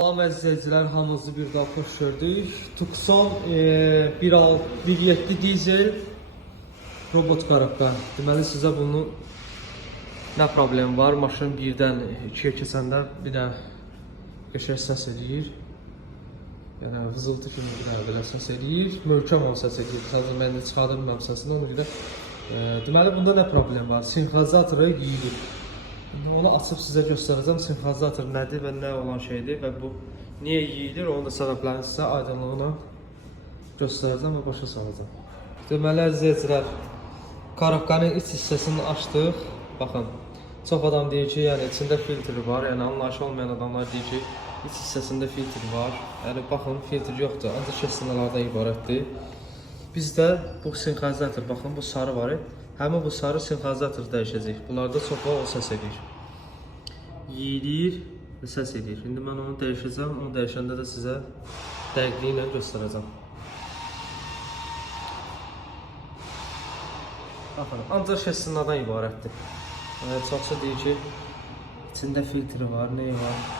Salam əzizləyicilər, hamınızı bir daha xoş gördük. Tucson 1.7 dizel robot qarabqa. Deməli sizə bunun nə problemi var? Maşın birdən 2-yə keçəndə bir də qəşəng səs eləyir. Yəni vızıltı kimi bir də belə səs eləyir. Möhkəm ol səs eləyir. Sadəcə mən də çıxarda bilməm səsini, ona görə. Deməli bunda nə problem var? Sinxronizatoru yeyir. Onu açıb sizə göstərəcəm. Sinxronizator nədir və nə olan şeydir və bu niyə yeyilir, onun da səbəblərini sizə aydınlığına göstərəcəm və başa salacağım. Deməli əzizləyicilər, qarabqanın iç hissəsini açdıq. Baxın, çox adam deyir ki, yəni içində filtri var. Yəni anlayışı olmayan adamlar deyir ki, iç hissəsində filtr var. Yəni baxın, filtr yoxdur, ancaq şəssinələrdən ibarətdir. Bizdə bu sinxronizator, baxın bu sarı var. Həmin bu sarı sinxronizator dəyişəcək. Bunlarda çoxu o səs edir. Yeyilir və səs edir. İndi mən onu dəyişəcəm. Onu dəyişəndə də sizə dəqiqliyi ilə göstərəcəm. Baxın, ancaq şəssinədən ibarətdir. Çoxsa deyir ki, içində filtri var, neyi var?